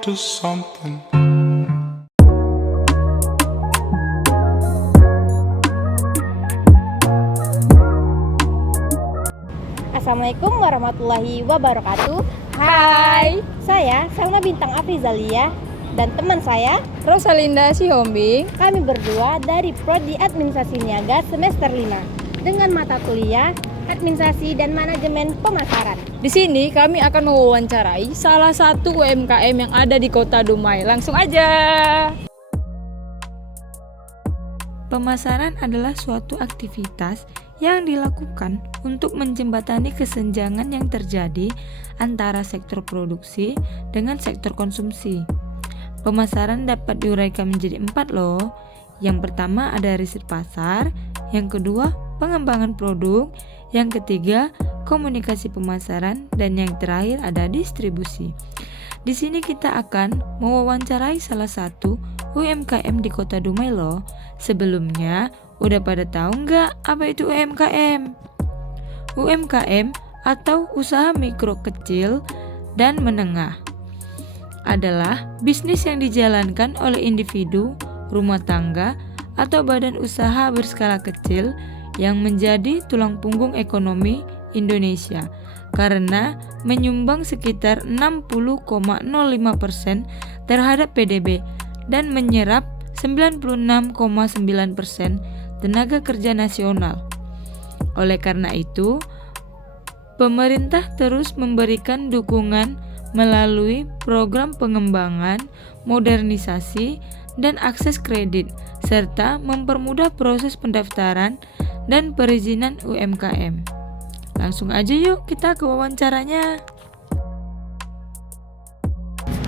to something. Assalamualaikum warahmatullahi wabarakatuh. Hai, Saya Salma Bintang Afrizalia dan teman saya. Rosalinda Sihombing. Kami berdua dari Prodi Administrasi Niaga semester 5 dengan mata kuliah Administrasi dan Manajemen Pemasaran. Di sini kami akan mewawancarai salah satu UMKM yang ada di Kota Dumai. Langsung aja. Pemasaran adalah suatu aktivitas yang dilakukan untuk menjembatani kesenjangan yang terjadi antara sektor produksi dengan sektor konsumsi. Pemasaran dapat diuraikan menjadi 4 loh. Yang pertama ada riset pasar, yang kedua pengembangan produk, yang ketiga komunikasi pemasaran, dan yang terakhir ada distribusi. Di sini kita akan mewawancarai salah satu UMKM di Kota Dumai loh. Sebelumnya, udah pada tahu nggak apa itu UMKM? UMKM atau usaha mikro kecil dan menengah adalah bisnis yang dijalankan oleh individu, rumah tangga, atau badan usaha berskala kecil yang menjadi tulang punggung ekonomi Indonesia karena menyumbang sekitar 60,05% terhadap PDB dan menyerap 96,9% tenaga kerja nasional. Oleh karena itu, pemerintah terus memberikan dukungan melalui program pengembangan, modernisasi, dan akses kredit, serta mempermudah proses pendaftaran dan perizinan UMKM. Langsung aja yuk kita ke wawancaranya.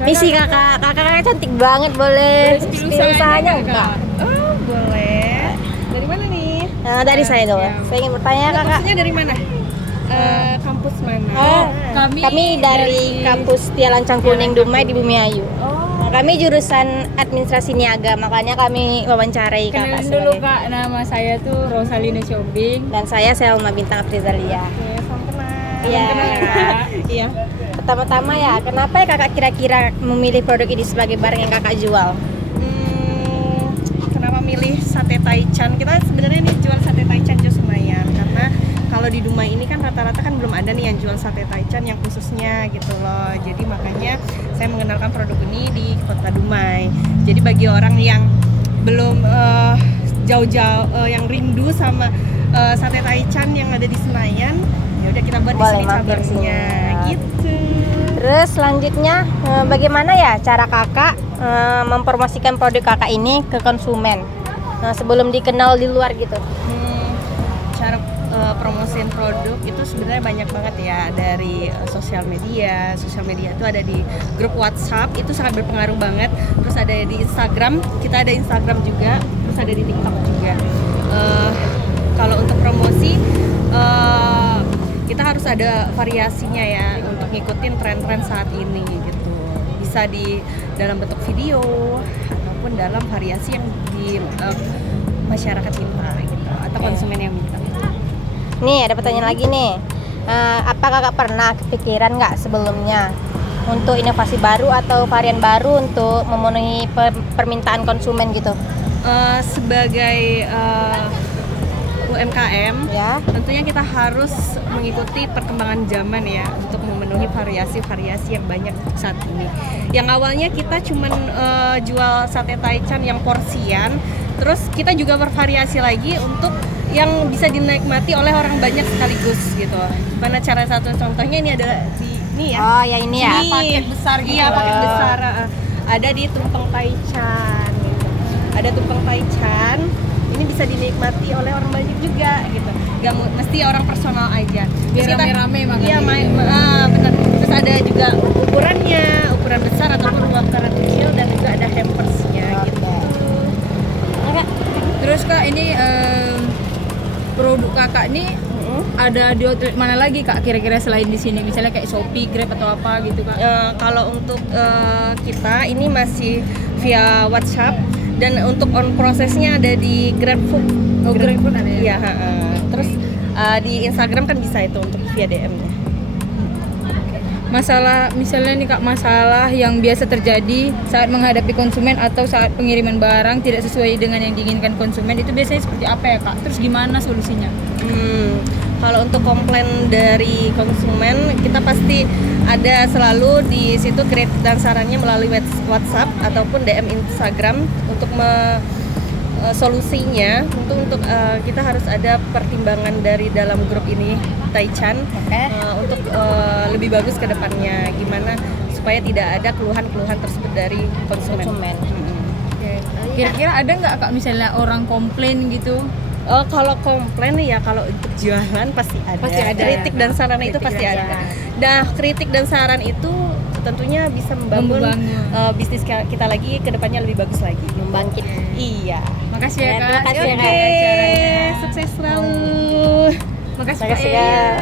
Misi kakak cantik banget, boleh spill usahanya enggak? Oh, boleh. Dari mana nih? Nah, dari saya dulu. Saya ingin bertanya kakak. Maksudnya dari mana? Kampus mana? Kami dari kampus Tia Lancang Kuning Dumai di Bumiayu. Nah, kami jurusan administrasi niaga, makanya kami wawancarai kakak Kenalin dulu sebagai. Kak, nama saya tuh Rosalinda Sihombing. Dan saya Salma Bintang Afrizalia. Oke, salam kenal. Iya. Iya. Pertama-tama ya, kenapa ya kakak kira-kira memilih produk ini sebagai barang yang kakak jual? Kenapa milih sate taichan? Kita sebenarnya nih jual sate taichan juga Senayan karena kalau di Dumai ini kan rata-rata kan belum ada nih yang jual sate taichan yang khususnya gitu loh. Jadi makanya saya mengenalkan produk ini di Kota Dumai. Jadi bagi orang yang belum jauh-jauh yang rindu sama sate taichan yang ada di Senayan, ya udah kita buat di Boleh sini mampir cabangnya sini. gitu. Terus selanjutnya bagaimana ya cara kakak mempromosikan produk kakak ini ke konsumen sebelum dikenal di luar gitu? Cara promosiin produk itu sebenarnya banyak banget ya, dari sosial media. Sosial media itu ada di grup WhatsApp, itu sangat berpengaruh banget. Terus ada di Instagram, kita ada Instagram juga. Terus ada di TikTok juga. Kalau untuk promosi kita harus ada variasinya ya untuk ngikutin tren-tren saat ini gitu. Bisa di dalam bentuk video ataupun dalam variasi yang di masyarakat minta gitu, atau konsumen yang minta. Nih ada pertanyaan lagi nih. Apa kakak pernah kepikiran nggak sebelumnya untuk inovasi baru atau varian baru untuk memenuhi permintaan konsumen gitu? Sebagai UMKM, Ya. tentunya kita harus mengikuti perkembangan zaman ya untuk memenuhi variasi-variasi yang banyak saat ini. Yang awalnya kita cuman jual sate taichan yang porsian, terus kita juga bervariasi lagi untuk yang bisa dinikmati oleh orang banyak sekaligus gitu. Mana cara satu contohnya ini ada di ini ya. Oh ya ini ya. Ini paket besar gitu. Iya, paket besar. Ada di tumpeng taichan gitu. Ada tumpeng taichan. Ini bisa dinikmati oleh orang banyak juga gitu. Gak mesti orang personal aja. Biar rame-rame makan. Iya, benar. Terus ada juga ukurannya, ukuran besar ataupun ukuran kecil, dan juga ada hampersnya gitu. Terus Kak, ini produk kakak ini ada di outlet mana lagi Kak kira-kira selain di sini? Misalnya kayak Shopee, Grab atau apa gitu Kak? Kalau untuk kita ini masih via WhatsApp, dan untuk on prosesnya ada di GrabFood. Oh, GrabFood ada ya? Iya, terus di Instagram kan bisa itu untuk via DM-nya. masalah misalnya nih Kak, masalah yang biasa terjadi saat menghadapi konsumen atau saat pengiriman barang tidak sesuai dengan yang diinginkan konsumen, itu biasanya seperti apa ya Kak? Terus gimana solusinya? Kalau untuk komplain dari konsumen, kita pasti ada selalu di situ kritik dan sarannya melalui WhatsApp ataupun DM Instagram untuk solusinya. Untuk kita harus ada pertimbangan dari dalam grup ini Taichan untuk lebih bagus ke depannya, gimana supaya tidak ada keluhan-keluhan tersebut dari konsumen. Kira-kira ada nggak Kak misalnya orang komplain gitu? Kalau komplain ya, kalau untuk jualan pasti ada. Pasti ada. Kritik dan saran itu pasti ada. Nah, kritik dan saran itu tentunya bisa membangun bisnis kita lagi ke depannya lebih bagus lagi. Membangkit. Iya. Makasih ya Kak. Terima kasih ya, Kak. Oke, sukses selalu. Makasih Makasih, Kak. Kak.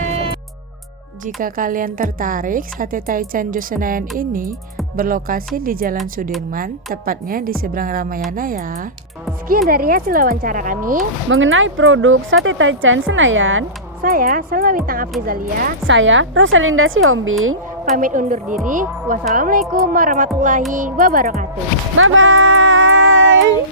Jika kalian tertarik, Sate Taichan Jo Senayan ini berlokasi di Jalan Sudirman, tepatnya di seberang Ramayana ya. Sekian dari hasil wawancara kami. Mengenai produk Sate Taichan Senayan, Saya Salma Bintang Afrizalia, saya Rosalinda Sihombing. pamit undur diri. Wassalamualaikum warahmatullahi wabarakatuh. Bye bye.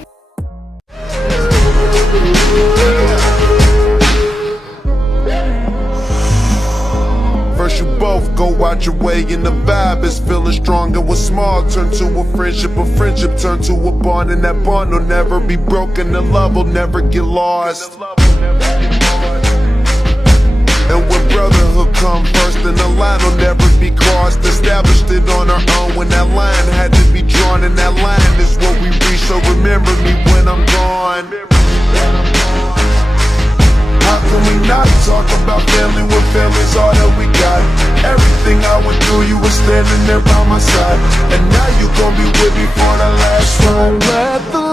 First you both go out your way and the vibe is feeling stronger. What's small turn to a friendship turn to a bond, and that bond will never be broken. The love will never get lost. And when brotherhood come first, then the line will never be crossed. Established it on our own when that line had to be drawn, and that line is what we reach. So remember me when I'm gone. How can we not talk about family when family's all that we got? Everything I went through, you were standing there by my side, and now you gon' be with me for the last ride. Let the